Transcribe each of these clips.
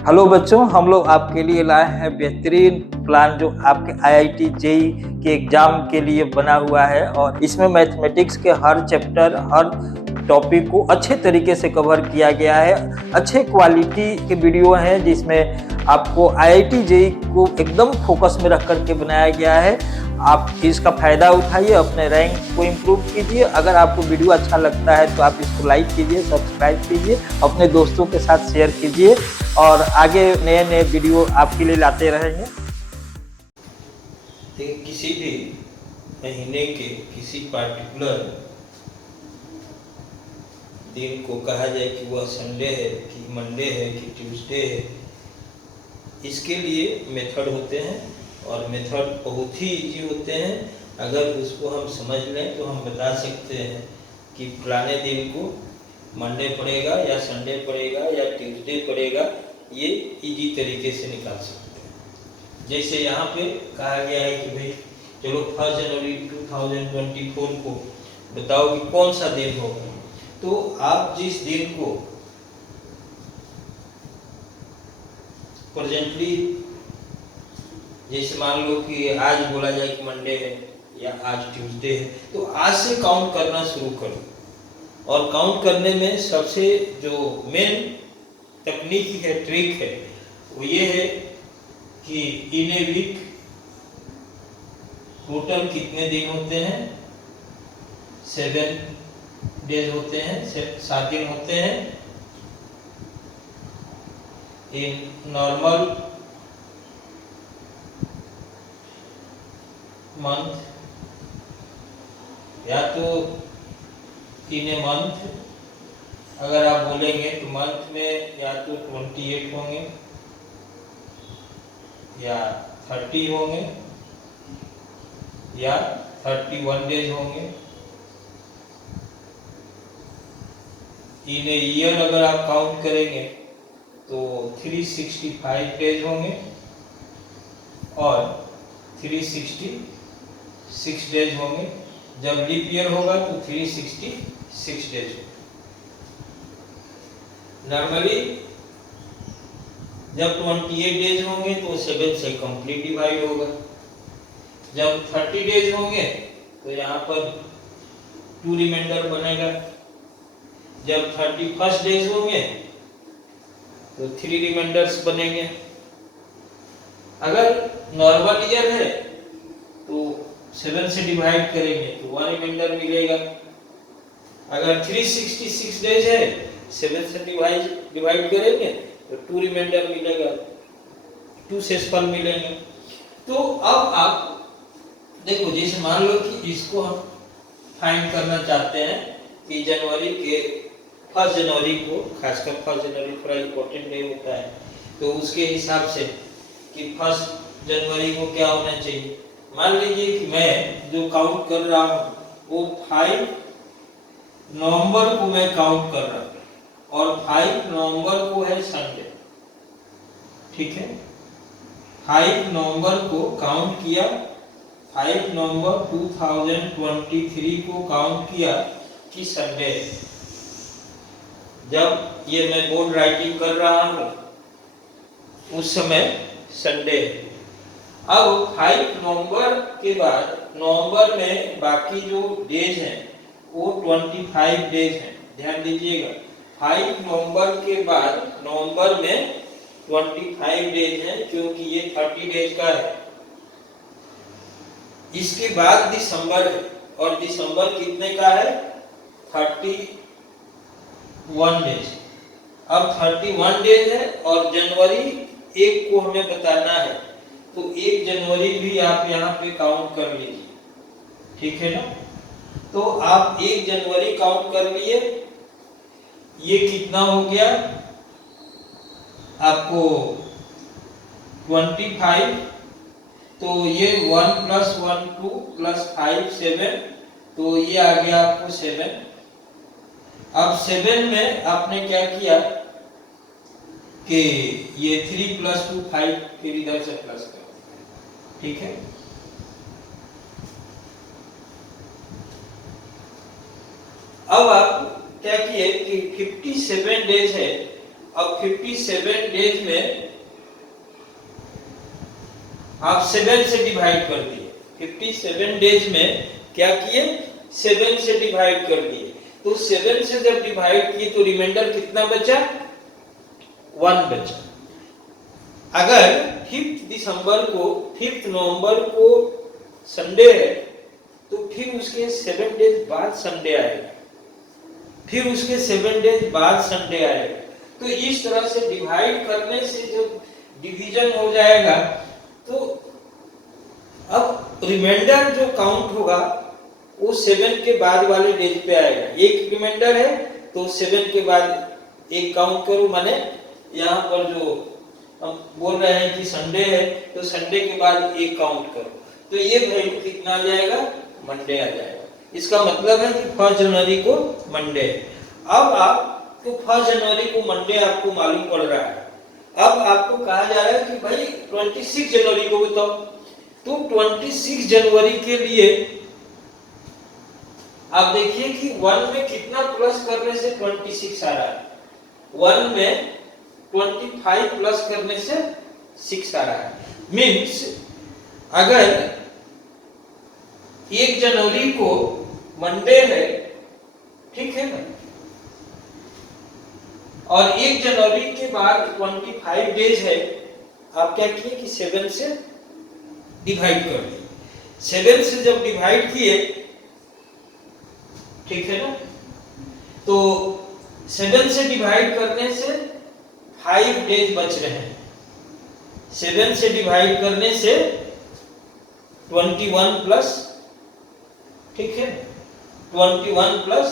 Hello बच्चों, हम लोग आपके लिए लाए हैं बेहतरीन प्लान जो आपके आईआईटी जेईई के एग्जाम के लिए बना हुआ है। और इसमें मैथमेटिक्स के हर चैप्टर, हर टॉपिक को अच्छे तरीके से कवर किया गया है। अच्छे क्वालिटी के वीडियो हैं जिसमें आपको आईआईटी जेईई को एकदम फोकस में रख करके बनाया गया है। आप इसका फ़ायदा उठाइए, अपने रैंक को इम्प्रूव कीजिए। अगर आपको वीडियो अच्छा लगता है तो आप इसको लाइक कीजिए, सब्सक्राइब कीजिए, अपने दोस्तों के साथ शेयर कीजिए और आगे नए नए वीडियो आपके लिए लाते रहेंगे। किसी भी महीने के किसी पार्टिकुलर दिन को कहा जाए कि वह संडे है कि मंडे है कि ट्यूसडे है, इसके लिए मेथड होते हैं और मेथड बहुत ही इजी होते हैं। अगर उसको हम समझ लें तो हम बता सकते हैं कि फलाने दिन को मंडे पड़ेगा या संडे पड़ेगा या ट्यूसडे पड़ेगा। ये इजी तरीके से निकाल सकते हैं। जैसे यहाँ पे कहा गया है कि भाई चलो 1 जनवरी 2024 को बताओ कि कौन सा दिन होगा। तो आप जिस दिन को प्रेजेंटली, जैसे मान लो कि आज बोला जाए कि मंडे है या आज ट्यूसडे है, तो आज से काउंट करना शुरू करो। और काउंट करने में सबसे जो मेन तकनीक है, ट्रिक है, वो ये है कि इन ए वीक टोटल कितने दिन होते हैं? 7 डेज होते हैं, 7 दिन होते हैं। इन नॉर्मल मंथ, या तो इन ए मंथ अगर आप बोलेंगे तो मंथ में या तो 28 होंगे या 30 होंगे या 31 डेज होंगे। इन ए ईयर अगर आप काउंट करेंगे तो 365 डेज होंगे और 366 डेज होंगे। जब लीप ईयर होगा तो 366 डेज होगा। नॉर्मली जब 28 डेज होंगे तो 7 से कंप्लीट डिवाइड होगा। जब 30 डेज होंगे तो यहाँ पर 2 रिमाइंडर बनेगा। जब 31 डेज होंगे तो 3 रिमाइंडर्स बनेंगे। अगर नॉर्मल ईयर है तो 7 से डिवाइड करेंगे तो 1 रिमाइंडर मिलेगा। अगर 366 डेज है, 7 से डिवाइड करेंगे तो 2 रिमाइंडर मिलेगा, 2 शेषफल मिलेंगे। तो अब आप देखो, जैसे मान लो कि इसको हम फाइंड करना चाहते हैं कि जनवरी के 1 जनवरी को, खासकर 1 जनवरी थोड़ा इम्पोर्टेंट डे होता है, तो उसके हिसाब से कि 1 जनवरी को क्या होना चाहिए। मान लीजिए कि मैं जो काउंट कर रहा हूँ वो 5 नवंबर को मैं काउंट कर रहा हूँ और 5 नवंबर को है संडे, ठीक है। 5 नवंबर को काउंट किया, 5 नवंबर 2023 को काउंट किया कि संडे है। जब ये मैं बोर्ड राइटिंग कर रहा हूँ उस समय संडे है। अब 5 नवंबर के बाद नवंबर में बाकी जो डेज हैं वो 25 डेज हैं। ध्यान दीजिएगा, 5 नवंबर के बाद नवंबर में 25 डेज हैं, क्योंकि ये 30 डेज का है। इसके बाद दिसंबर है और दिसंबर कितने का है? 31 डेज। अब 31 डेज है और जनवरी 1 को हमें बताना है, तो 1 जनवरी भी आप यहाँ पे काउंट कर लीजिए, ठीक है ना। तो आप 1 जनवरी काउंट कर लिए, ये कितना हो गया आपको? 25। तो ये 1 + 1 2 + 5 7, तो ये आ गया आपको 7। अब 7 में आपने क्या किया कि ये 3 + 2 5, फिर इधर से प्लस कर, ठीक है। अब आप क्या किए कि 57 डेज है अब 57 डेज में आप 7 से डिवाइड कर दिए। 57 डेज में क्या किए? 7 से डिवाइड कर दिए। तो 7 से जब डिवाइड किए तो रिमाइंडर कितना बचा? 1 बचा। अगर 5th नवंबर को संडे है तो फिर उसके 7 डेज बाद संडे आएगा, फिर उसके 7 डेज बाद संडे आएगा। तो इस तरह से डिवाइड करने से जब डिवीजन हो जाएगा तो अब रिमाइंडर जो काउंट होगा वो 7 के बाद वाले डेज पे आएगा। एक रिमाइंडर है तो 7 के बाद एक काउंट करो, माने यहाँ पर जो हम बोल रहे हैं कि संडे है तो संडे के बाद एक काउंट करो, तो ये वैल्यू कितना आ जाएगा? मंडे आ जाएगा। इसका मतलब है कि 1 जनवरी को मंडे है। अब आपको 1 जनवरी को मंडे आपको मालूम पड़ रहा है। अब आपको कहा जा रहा है कि भाई 26 जनवरी को बताओ। तो 26 जनवरी के लिए आप देखिए कि 1 में कितना प्लस करने से 26 आ रहा है? 1 में 25 प्लस करने से 6 आ रहा है। मीन्स अगर 1 जनवरी को मंडे है, ठीक है ना, और 1 जनवरी के बाद 25 डेज है, आप क्या किए कि 7 से डिवाइड कर दिए। 7 से जब डिवाइड किए, ठीक है ना, तो 7 से डिवाइड करने से 5 डेज बच रहे हैं। 7 से डिवाइड करने से 21 प्लस, ठीक है, 21 प्लस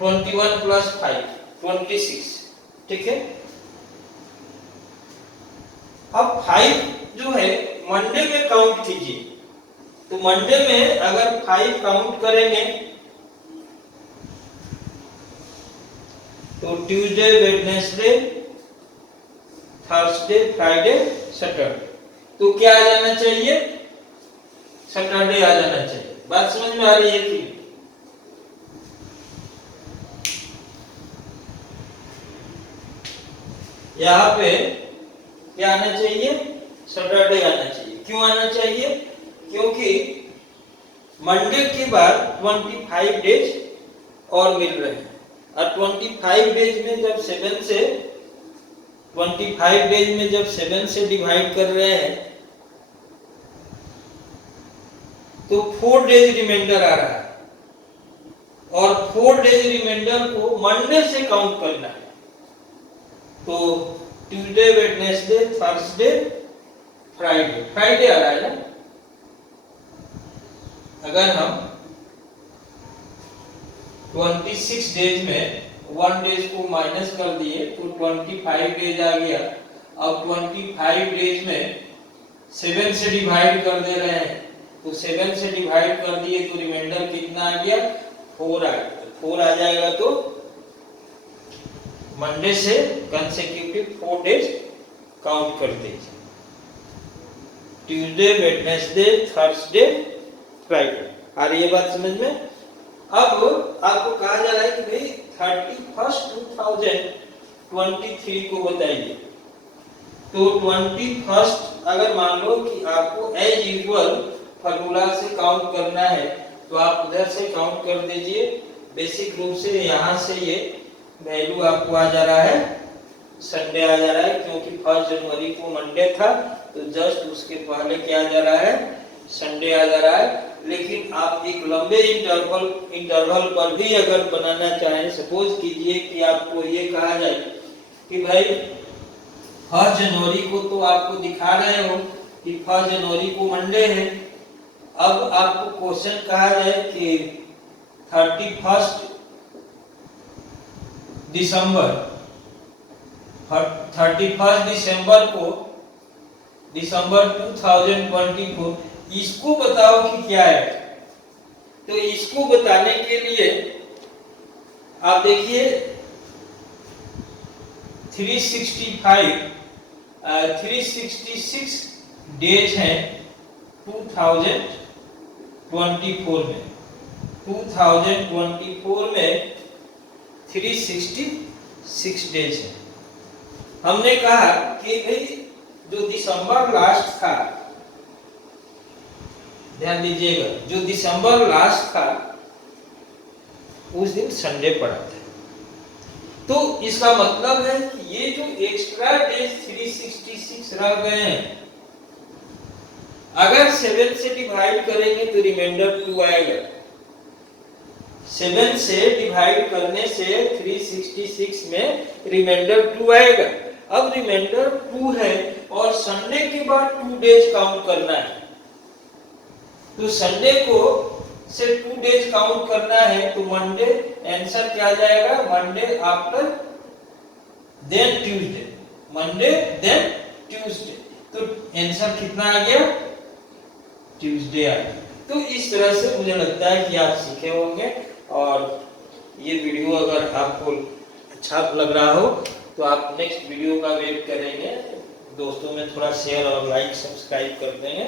21 प्लस 5 26, ठीक है। अब 5 जो है मंडे में काउंट कीजिए, तो मंडे में अगर 5 काउंट करेंगे तो Tuesday, Wednesday, Thursday, Friday, Saturday, तो क्या आ जाना चाहिए? सैटरडे आ जाना चाहिए। बात समझ में आ रही है कि यहाँ पे क्या आना चाहिए? सैटरडे आना चाहिए। क्यों आना चाहिए? क्योंकि मंडे के बाद 25 डेज और मिल रहे हैं, और 25 डेज में जब 7 से 25 डेज में जब 7 से डिवाइड कर रहे हैं तो 4 डेज रिमाइंडर आ रहा है, और 4 डेज रिमाइंडर को मंडे से काउंट करना है। तो Tuesday, Wednesday, Thursday, Friday, Friday आ रहा है ना। अगर हम 26 डेज में 1 डेज को माइनस कर दिए तो 25 डेज आ गया। अब 25 डेज में 7 से डिवाइड कर दे रहे हैं, तो 7 से डिवाइड कर दिए तो रिमाइंडर कितना आ गया? 4 आ गया। 4 आ जाएगा तो मंडे से कंसेक्यूटिव 4 डेज काउंट कर दीजिए। Tuesday, Wednesday, Thursday, Friday. आ रही है बात समझ में? अब आपको कहा जा रहा है कि भाई 31 2023 को बताइए। तो 21 अगर मान लो कि आपको एज यूजुअल फार्मूला से काउंट करना है तो आप उधर से काउंट कर दीजिए। बेसिक रूप से यहाँ से ये वैल्यू आपको आ जा रहा है, संडे आ जा रहा है, क्योंकि 1 जनवरी को मंडे था तो जस्ट उसके पहले क्या आ जा रहा है? संडे आ जा रहा है। लेकिन आप एक लंबे इंटरवल पर भी अगर बनाना चाहें, सपोज कीजिए कि आपको ये कहा जाए कि भाई 1 जनवरी को तो आपको दिखा रहे हो कि 1 जनवरी को मंडे है। अब आपको क्वेश्चन कहा जाए कि 31 दिसंबर को दिसंबर 2024, इसको बताओ कि क्या है। तो इसको बताने के लिए आप देखिए 366 डेज हैं 2024 में। 2024 में 366 डेज है। हमने कहा कि भाई जो दिसंबर लास्ट था, ध्यान दीजिएगा, जो दिसंबर लास्ट था उस दिन संडे पड़ा था। तो इसका मतलब है कि ये जो एक्स्ट्रा डेज 366 रह गए हैं, अगर 7 से डिवाइड करेंगे तो रिमाइंडर 2 आएगा। 7 से डिवाइड करने से 366 में रिमाइंडर 2 आएगा। अब रिमाइंडर 2 है और संडे के बाद 2 डेज काउंट करना है, तो संडे को से 2 डेज काउंट करना है, तो मंडे आंसर क्या जाएगा, Monday after then Tuesday, Monday then Tuesday, तो आंसर कितना आ गया, ट्यूसडे आ गया। तो इस तरह से मुझे लगता है कि आप सीखे होंगे, और ये वीडियो अगर आपको अच्छा लग रहा हो तो आप नेक्स्ट वीडियो का वेट करेंगे, दोस्तों में थोड़ा शेयर और लाइक सब्सक्राइब कर देंगे।